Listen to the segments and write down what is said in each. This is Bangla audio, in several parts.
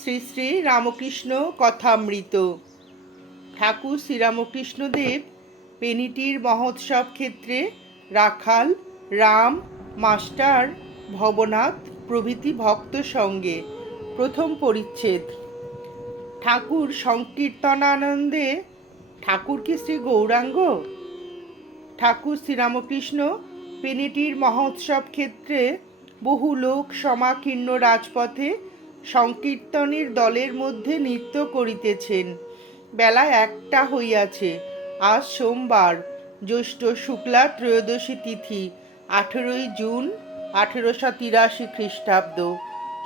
শ্রী শ্রী রামকৃষ্ণ কথামৃত। ঠাকুর শ্রীরামকৃষ্ণদেব পেনিটির মহোৎসব ক্ষেত্রে রাখাল, রাম, মাস্টার, ভবনাথ প্রভৃতি ভক্ত সঙ্গে প্রথম পরিচ্ছেদ। ঠাকুর সংকীর্তনানন্দে ঠাকুর কি শ্রী গৌরাঙ্গ? ঠাকুর শ্রীরামকৃষ্ণ পেনিটির মহোৎসব ক্ষেত্রে বহু লোক সমাকীর্ণ রাজপথে সংকীর্তনের দলের মধ্যে নৃত্য করিতেছেন। বেলা একটা হইয়াছে। আজ সোমবার, জ্যৈষ্ঠ শুক্লা ত্রয়োদশী তিথি, আঠেরোই জুন, আঠেরোশো তিরাশি খ্রিস্টাব্দ।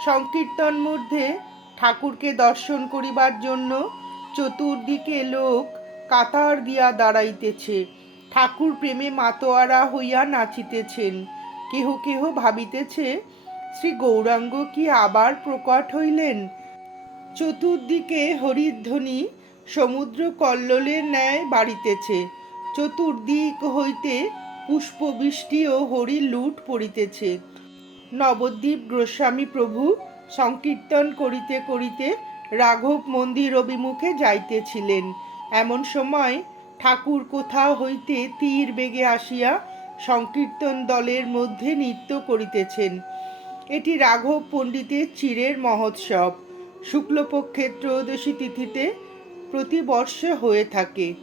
সংকীর্তন মধ্যে ঠাকুরকে দর্শন করিবার জন্য চতুর্দিকে লোক কাতার দিয়া দাঁড়াইতেছে। ঠাকুর প্রেমে মাতোয়ারা হইয়া নাচিতেছেন। কেহ কেহ ভাবিতেছে শ্রী গৌরাঙ্গ কি আবার প্রকট হইলেন? চতুর্দিকে হরিধ্বনি সমুদ্র কল্লোলের ন্যায় বাড়িতেছে। চতুর্দিক হইতে পুষ্পবৃষ্টি ও হরি লুট পড়িতেছে। নবদ্বীপ গোস্বামী প্রভু সংকীর্তন করিতে করিতে রাঘব মন্দির অভিমুখে যাইতেছিলেন। এমন সময় ঠাকুর কোথাও হইতে তীর বেগে আসিয়া সংকীর্তন দলের মধ্যে নৃত্য করিতেছেন। এটি রাঘব পণ্ডিতের চিরের মহোৎসব। শুক্লপক্ষের ত্রয়োদশী তিথিতে প্রতি বর্ষে হয়ে থাকে।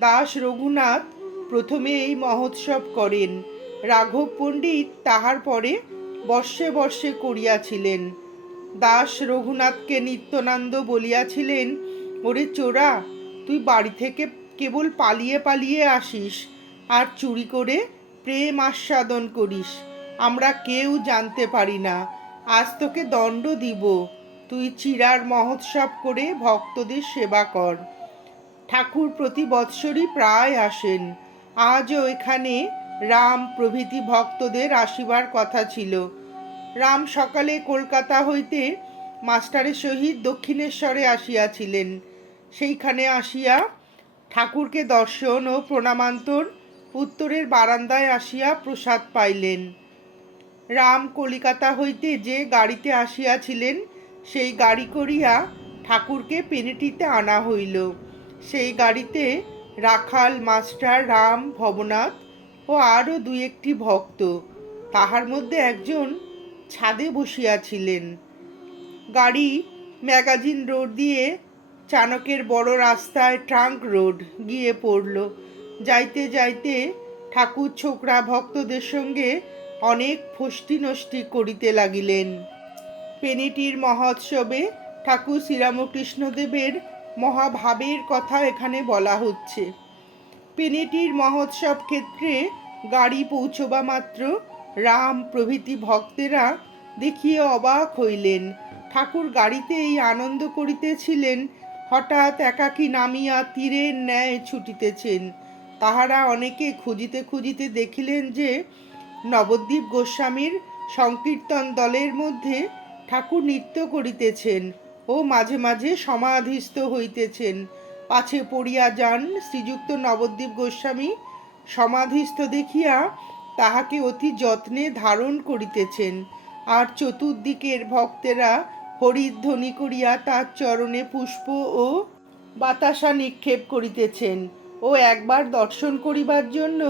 দাস রঘুনাথ প্রথমে এই মহোৎসব করেন। রাঘব পণ্ডিত তাহার পরে বর্ষে বর্ষে করিয়াছিলেন। দাস রঘুনাথকে নিত্যানন্দ বলিয়াছিলেন, ওরে চোরা, তুই বাড়ি থেকে কেবল পালিয়ে পালিয়ে আসিস, আর চুরি করে প্রেম আস্বাদন করিস। আমরা কেউ জানতে পারি না। আজ তোকে দণ্ড দিব। তুই চিরার মহোৎসব করে ভক্তদের সেবা কর। ঠাকুর প্রতি বৎসরই প্রায় আসেন। আজও এখানে রাম প্রভৃতি ভক্তদের আসিবার কথা ছিল। রাম সকালে কলকাতা হইতে মাস্টারের সহিত দক্ষিণেশ্বরে আসিয়াছিলেন। সেইখানে আসিয়া ঠাকুরকে দর্শন ও প্রণামান্তর, উত্তরের বারান্দায় আসিয়া প্রসাদ পাইলেন। রাম কলিকাতা হইতে যে গাড়িতে আসিয়াছিলেন, সেই গাড়ি করিয়া ঠাকুরকে পেনেটিতে আনা হইল। সেই গাড়িতে রাখাল, মাস্টার, রাম, ভবনাথ ও আরও দুই একটি ভক্ত। তাহার মধ্যে একজন ছাদে বসিয়াছিলেন। গাড়ি ম্যাগাজিন রোড দিয়ে চাণকের বড় রাস্তায় ট্রাঙ্ক রোড গিয়ে পড়ল। যাইতে যাইতে ঠাকুর, ছোকরা, ভক্তদের সঙ্গে অনেক ফষ্টি নষ্টি করিতে লাগিলেন। পেনিটির মহোৎসবে ঠাকুর শ্রীরামকৃষ্ণদেবের মহাভাবের কথা এখানে বলা হচ্ছে। পেনেটির মহোৎসব ক্ষেত্রে গাড়ি পৌঁছবা মাত্র রাম প্রভৃতি ভক্তেরা দেখিয়ে অবাক হইলেন। ঠাকুর গাড়িতে এই আনন্দ করিতেছিলেন, হঠাৎ একাকী নামিয়া তীরের ন্যায় ছুটিতেছেন। তাহারা অনেকে খুঁজিতে খুঁজিতে দেখিলেন যে নবদ্বীপ গোস্বামীর সংকীর্তন দলের মধ্যে ঠাকুর নৃত্য করিতেছেন ও মাঝে মাঝে সমাধিস্থ হইতেছেন। পাছে পড়িয়া যান শ্রীযুক্ত নবদ্বীপ গোস্বামী। সমাধিস্থ দেখিয়া তাহাকে অতি যত্নে ধারণ করিতেছেন। আর চতুর্দিকের ভক্তেরা হরিধ্বনি করিয়া তার চরণে পুষ্প ও বাতাসা নিক্ষেপ করিতেছেন ও একবার দর্শন করিবার জন্য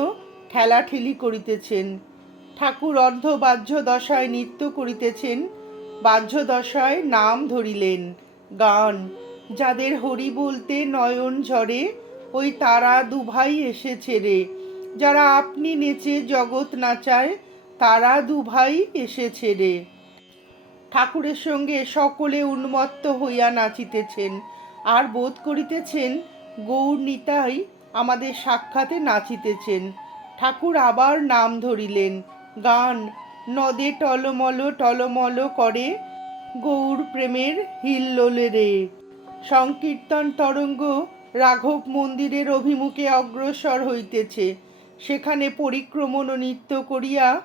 ঠেলাঠেলি করিতেছেন। ঠাকুর অর্ধ বাহ্য দশায় নৃত্য করিতেছেন, বাহ্য দশায় নাম ধরিলেন। গান, যাদের হরি বলতে নয়ন ঝরে, ওই তারা দুভাই এসেছে রে। যারা আপনি নেচে জগৎ নাচায় তারা দুভাই এসেছে রে। ঠাকুরের সঙ্গে সকলে উন্মত্ত হইয়া নাচিতেছেন, আর বোধ করিতেছেন, গৌর নিতাই আমাদের সাক্ষাতে নাচিতেছেন। ঠাকুর আবার নাম ধরিলেন গান। নদে টলমল টলমল করে গৌর প্রেমের হিল্লোলে রে। সংকীর্তন তরঙ্গ রাঘব মন্দিরের অভিমুখে অগ্রসর হইতেছে। সেখানে পরিক্রমণ ও নৃত্য করিয়া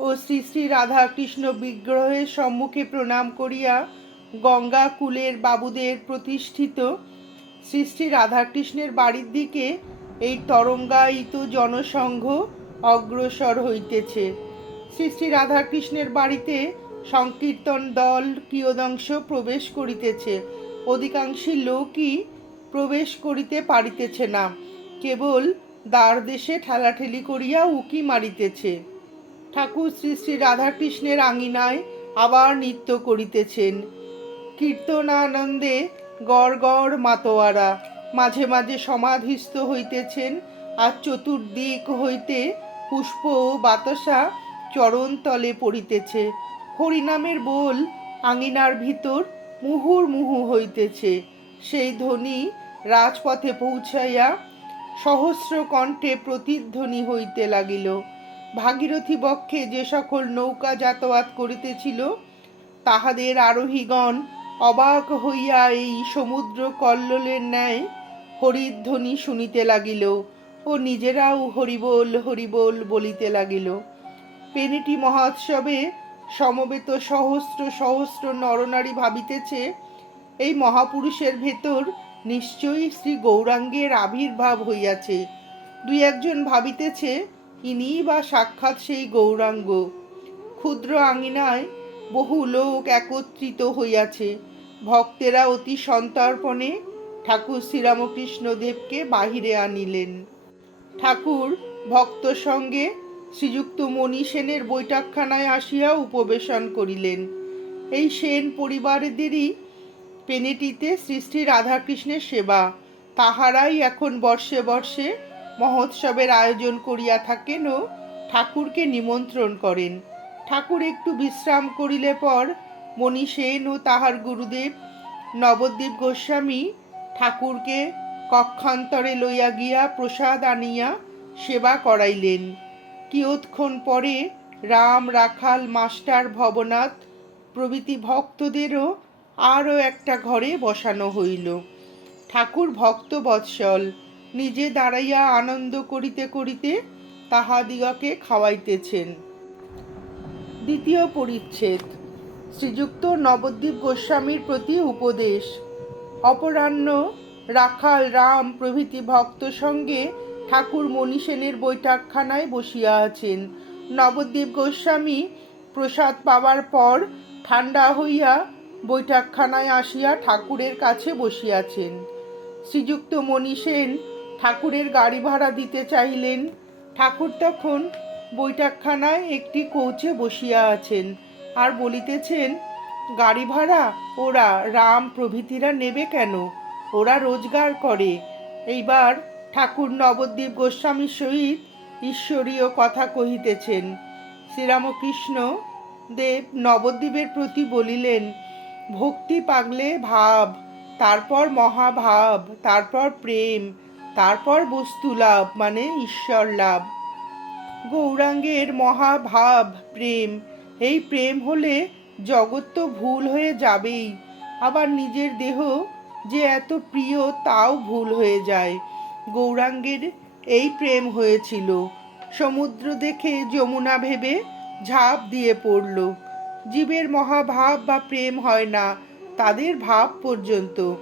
ও শ্রী শ্রী রাধাকৃষ্ণ বিগ্রহের সম্মুখে প্রণাম করিয়া গঙ্গা কুলের বাবুদের প্রতিষ্ঠিত শ্রী শ্রী রাধাকৃষ্ণের বাড়ির দিকে এই তরঙ্গায়িত জনসংঘ অগ্রসর হইতেছে। শ্রী শ্রী রাধাকৃষ্ণের বাড়িতে সংকীর্তন দল কিয়দংশ প্রবেশ করিতেছে। অধিকাংশী লোকই প্রবেশ করিতে পারিতেছে না। কেবল দ্বার দেশে ঠেলাঠেলি করিয়া উকি মারিতেছে। ঠাকুর শ্রী শ্রী রাধাকৃষ্ণের আঙিনায় আবার নৃত্য করিতেছেন। কীর্তনানন্দে গড় গড় মাতোয়ারা, মাঝে মাঝে সমাধিস্থ হইতেছেন আর চতুর্দিক হইতে পুষ্প ও বাতাসা চরণ তলে পড়িতেছে। হরিনামের বোল আঙিনার ভিতর মুহুর মুহু হইতেছে। সেই ধ্বনি রাজপথে পৌঁছাইয়া সহস্র কণ্ঠে প্রতিধ্বনি হইতে লাগিল। ভাগীরথী বক্ষে যে সকল নৌকা যাতায়াত করিতেছিল, তাহাদের আরোহীগণ অবাক হইয়া এই সমুদ্র কল্লোলের ন্যায় হরিধ্বনি শুনিতে লাগিল ও নিজেরাও হরিবোল হরিবোল বলিতে লাগিল। পেনিটি মহোৎসবে সমবেত সহস্র সহস্র নরনারী ভাবিতেছে, এই মহাপুরুষের ভেতর নিশ্চয়ই শ্রী গৌরাঙ্গের আবির্ভাব হইয়াছে। দুই একজন ভাবিতেছে, ইনিই বা সাক্ষাৎ সেই গৌরাঙ্গ। ক্ষুদ্র আঙিনায় বহু লোক একত্রিত হইয়াছে। ভক্তেরা অতি সন্তর্পণে ঠাকুর শ্রীরামকৃষ্ণদেবকে বাহিরে আনিলেন। ঠাকুর ভক্ত সঙ্গে শ্রীযুক্ত মণি সেনের বৈঠকখানায় আসিয়া উপবেশন করিলেন। এই সেন পরিবারেদেরই পেনেটিতে শ্রী শ্রী রাধাকৃষ্ণের সেবা। তাহারাই এখন বর্ষে বর্ষে মহোৎসবের আয়োজন করিয়া থাকেন ও ঠাকুরকে নিমন্ত্রণ করেন। ঠাকুর একটু বিশ্রাম করিলে পর মণি সেন ও তাহার গুরুদেব নবদ্বীপ গোস্বামী ঠাকুরকে কক্ষান্তরে লইয়া গিয়া প্রসাদ আনিয়া সেবা করাইলেন। কিয়ৎক্ষণ পরে রাম রাখাল মাস্টার ভবনাথ প্রভৃতি ভক্তদেরও আরও একটা ঘরে বসানো হইল। ঠাকুর ভক্ত বৎসল নিজে দাঁড়াইয়া আনন্দ করিতে করিতে তাহাদিগকে খাওয়াইতেছেন। দ্বিতীয় পরিচ্ছেদ। শ্রীযুক্ত নবদ্বীপ গোস্বামীর প্রতি উপদেশ। অপরাহ্ন রাখাল রাম প্রভৃতি ভক্ত সঙ্গে ঠাকুর মণিসেনের বৈঠকখানায় বসিয়া আছেন। নবদ্বীপ গোস্বামী প্রসাদ পাওয়ার পর ঠান্ডা হইয়া বৈঠকখানায় আসিয়া ঠাকুরের কাছে বসিয়াছেন। শ্রীযুক্ত মণিসেন ঠাকুরের গাড়ি ভাড়া দিতে চাইলেন। ঠাকুর তখন বৈঠকখানায় একটি কোচে বসিয়া আছেন আর বলিতেছেন, গাড়ি ভাড়া ওরা রাম প্রভৃতিরা নেবে কেন? ওরা রোজগার করে। এইবার ঠাকুর নবদ্বীপ গোস্বামীর সহিত ঈশ্বরীয় কথা কহিতেছেন। শ্রীরামকৃষ্ণ দেব নবদ্বীপের প্রতি বলিলেন, ভক্তি পাগলে ভাব, তারপর মহাভাব, তারপর প্রেম, তারপর বস্তু লাভ মানে ঈশ্বর লাভ। গৌরাঙ্গের মহাভাব, প্রেম, এই প্রেম হলে জগৎ তো ভুল হয়ে যাবেই, আবার নিজের দেহ যে এত প্রিয় তাও ভুল হয়ে যায়। গৌরাঙ্গের এই প্রেম হয়েছিল। সমুদ্র দেখে যমুনা ভেবে ঝাঁপ দিয়ে পড়ল। জীবের মহাভাব বা প্রেম হয় না, তাদের ভাব পর্যন্ত।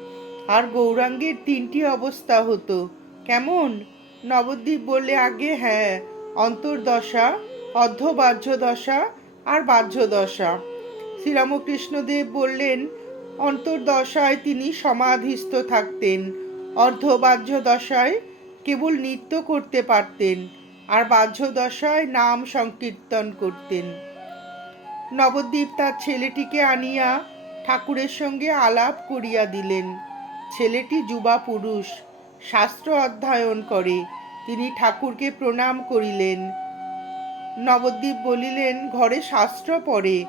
আর গৌরাঙ্গের তিনটি অবস্থা হতো। কেমন? নবদ্বীপ বললে আগে হ্যাঁ অন্তর্দশা অর্ধবাহ্য দশা আর বাহ্য দশা শ্রীরামকৃষ্ণদেব বললেন, অন্তর্দশায় তিনি সমাধিস্থ থাকতেন। অর্ধবাহ্য দশায় কেবল নৃত্য করতে পারতেন আর বাহ্য দশায় নাম সংকীর্তন করতেন। নবদ্বীপ তার ছেলেটিকে আনিয়া ঠাকুরের সঙ্গে আলাপ করিয়া দিলেন। ছেলেটি যুবা পুরুষ, শাস্ত্র অধ্যয়ন করে। তিনি ঠাকুরকে প্রণাম করিলেন। নবদ্বীপ বলিলেন, ঘরে শাস্ত্র পড়ে।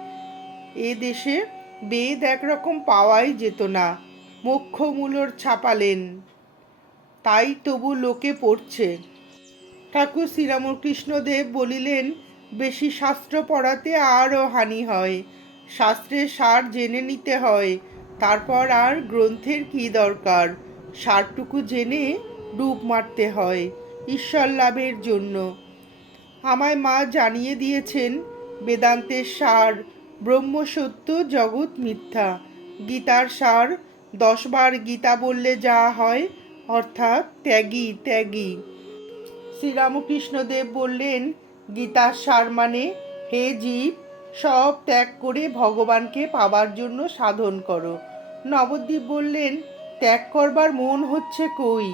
এ দেশে বেদ একরকম পাওয়াই যেত না। মোক্ষমূলর ছাপালেন। তাই তবু লোকে পড়ছে। ঠাকুর শ্রীরামকৃষ্ণদেব বলিলেন, বেশি শাস্ত্র পড়াতে আরও হানি হয়। শাস্ত্রের সার জেনে নিতে হয়। তারপর আর গ্রন্থের কি দরকার? সারটুকু জেনে ডুব মারতে হয় ঈশ্বর লাভের জন্য। আমায় মা জানিয়ে দিয়েছেন, বেদান্তের সার, ব্রহ্মসত্য জগৎ মিথ্যা। গীতার সার দশবার গীতা বললে যা হয় অর্থাৎ ত্যাগী ত্যাগী। শ্রীরামকৃষ্ণদেব বললেন গীতার সার মানে হে জীব, সব ত্যাগ করে ভগবানকে পাবার জন্য সাধন করো। নবদ্বীপ বললেন, ত্যাগ করবার মন হচ্ছে কই?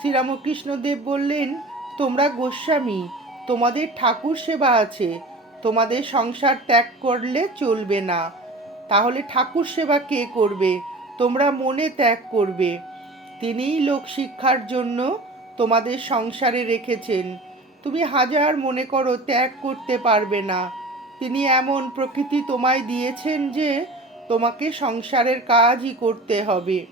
শ্রীরামকৃষ্ণদেব বললেন, তোমরা গোস্বামী, তোমাদের ঠাকুর সেবা আছে, তোমাদের সংসার ত্যাগ করলে চলবে না। তাহলে ঠাকুর সেবা কে করবে? তোমরা মনে ত্যাগ করবে। তিনিই লোক শিক্ষার জন্য তোমাদের সংসারে রেখেছেন। তুমি হাজার মনে করো ত্যাগ করতে পারবে না। তিনি এমন প্রকৃতি তোমায় দিয়েছেন যে তোমাকে সংসারের কাজই করতে হবে।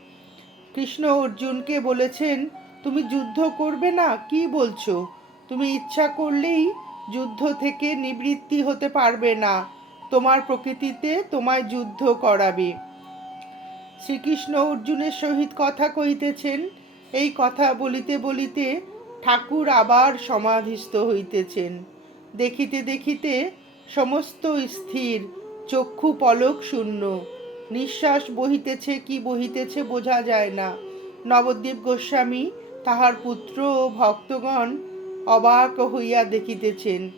কৃষ্ণ অর্জুনকে বলেছেন, তুমি যুদ্ধ করবে না? কি বলছো? তুমি ইচ্ছা করলেই যুদ্ধ থেকে নিবৃত্তি হতে পারবে না। তোমার প্রকৃতিতে তোমায় যুদ্ধ করাবে। শ্রীকৃষ্ণ অর্জুনের সহিত কথা কহিতেছেন। এই কথা বলিতে বলিতে ঠাকুর আবার সমাধিস্থ হইতেছেন। দেখিতে দেখিতে সমস্ত স্থির, চক্ষু পলক শূন্য। নিঃশ্বাস বহিতেছে কি বহিতেছে বোঝা যায় না। নবদ্বীপ গোস্বামী তাহার পুত্র ও ভক্তগণ অবাক হইয়া দেখিতেছেন।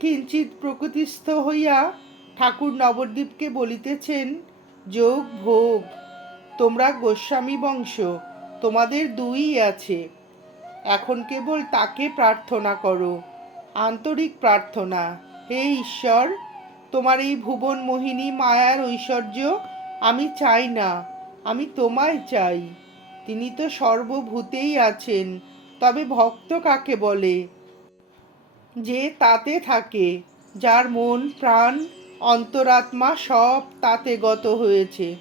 কিঞ্চিত প্রকৃতিস্থ হইয়া ঠাকুর নবদ্বীপকে বলিতেছেন যোগ ভোগ। তোমরা গোস্বামী বংশ, তোমাদের দুই আছে। এখন কেবল তাকে প্রার্থনা করো। আন্তরিক প্রার্থনা, হে ঈশ্বর, তোমার এই ভুবন মোহিনী মায়ার ঐশ্বর্য আমি চাই না, আমি তোমায় চাই। তিনি তো সর্বভূতেই আছেন, তবে ভক্ত কাকে বলে? যে তাতে থাকে, যার মন, প্রাণ অন্তরাত্মা সব তাতে গত হয়েছে।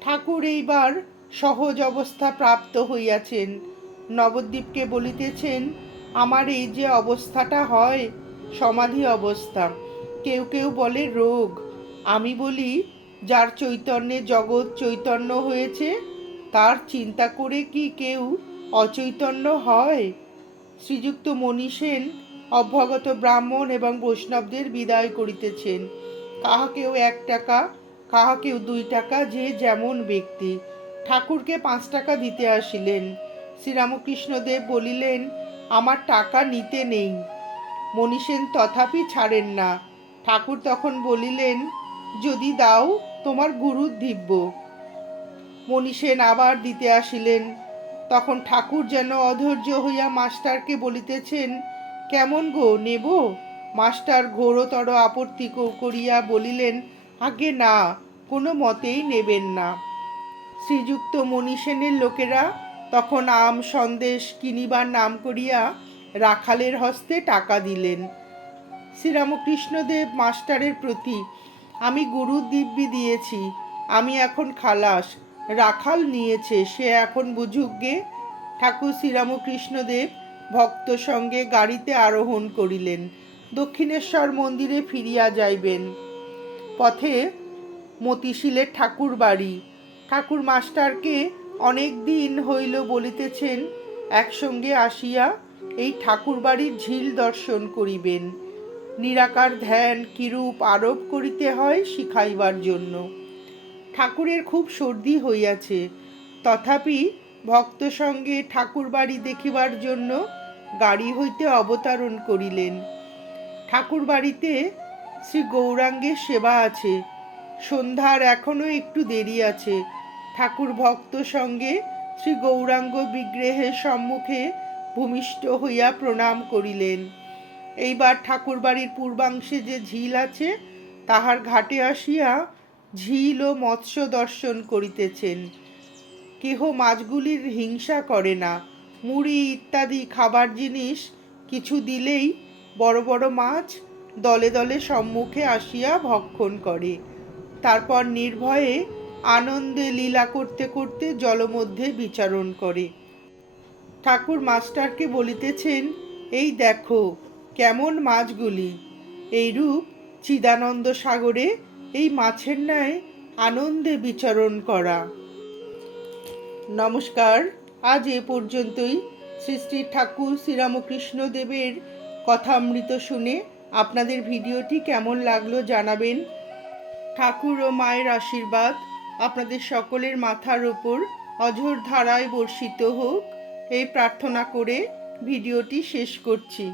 ঠাকুর এইবার সহজ অবস্থা প্রাপ্ত হইয়াছেন। নবদ্বীপকে বলিতেছেন, আমার এই যে অবস্থাটা হয়, সমাধি অবস্থা। কেউ কেউ বলে রোগ। আমি বলি, যার চৈতন্যে জগৎ চৈতন্য হয়েছে, তার চিন্তা করে কি কেউ অচৈতন্য হয়? শ্রীযুক্ত মনীষেন অভ্যাগত ব্রাহ্মণ এবং বৈষ্ণবদের বিদায় করিতেছেন। কাহাকেও এক টাকা, কাহাকেও দুই টাকা, যে যেমন ব্যক্তি। ঠাকুরকে পাঁচ টাকা দিতে আসিলেন। শ্রীরামকৃষ্ণদেব বলিলেন, আমার টাকা নিতে নেই। মনীষেন তথাপি ছাড়েন না। ঠাকুর তখন বলিলেন, যদি দাও, তোমার গুরুর দিব্য। মনীষেন আবার দিতে আসিলেন। তখন ঠাকুর যেন অধৈর্য হইয়া মাস্টারকে বলিতেছেন, কেমন গো, নেব? মাস্টার ঘোরতর আপত্তি করিয়া বলিলেন, আগে না, কোনো মতেই নেবেন না। শ্রীযুক্ত মনীষেনের লোকেরা তখন আম সন্দেশ কিনিবার নাম করিয়া রাখালের হস্তে টাকা দিলেন। শ্রীরামকৃষ্ণদেব মাস্টারের প্রতি, আমি গুরু দিব্যি দিয়েছি, আমি এখন খালাস, রাখাল নিয়েছে, সে এখন বুঝুক গে। ঠাকুর শ্রীরামকৃষ্ণদেব ভক্ত সঙ্গে গাড়িতে আরোহণ করিলেন। দক্ষিণেশ্বর মন্দিরে ফিরিয়া যাইবেন। পথে মতিশিলের ঠাকুর বাড়ি ঠাকুর মাস্টারকে অনেক দিন হইল বলিতেছেন, একসঙ্গে আসিয়া এই ঠাকুর বাড়ির ঝিল দর্শন করিবেন। নিরাকার ধ্যান কিরূপ আরোপ করিতে হয় শিখাইবার জন্য। ঠাকুরের খুব সর্দি হইয়াছে। তথাপি ভক্ত সঙ্গে ঠাকুর বাড়ি দেখিবার জন্য গাড়ি হইতে অবতরণ করিলেন। ঠাকুর বাড়িতে শ্রী গৌরাঙ্গের সেবা আছে। সন্ধ্যার এখনও একটু দেরি আছে। ঠাকুর ভক্ত সঙ্গে শ্রী গৌরাঙ্গ বিগ্রহের সম্মুখে ভূমিষ্ঠ হইয়া প্রণাম করিলেন। এইবার ঠাকুর বাড়ির পূর্বাংশে যে ঝিল আছে, তাহার ঘাটে আসিয়া ঝিল ও মৎস্য দর্শন করিতেছেন। কেহ মাছগুলির হিংসা করে না। মুড়ি ইত্যাদি খাবার জিনিস কিছু দিলেই বড় বড় মাছ দলে দলে সম্মুখে আসিয়া ভক্ষণ করে। তারপর নির্ভয়ে আনন্দে লীলা করতে করতে জলমধ্যে বিচারণ করে। ঠাকুর মাস্টারকে বলিতেছেন, এই দেখো কেমন মাছগুলি। এইরূপ চিদানন্দ সাগরে এই মাছের ন্যায় আনন্দে বিচরণ করা। নমস্কার। আজ এ পর্যন্তই। শ্রী শ্রী ঠাকুর শ্রীরামকৃষ্ণ দেবের কথামৃত শুনে আপনাদের ভিডিওটি কেমন লাগল জানাবেন। ঠাকুর ও মায়ের আশীর্বাদ আপনাদের সকলের মাথার ওপর অঝোর ধারায় বর্ষিত হোক। এই প্রার্থনা করে ভিডিওটি শেষ করছি।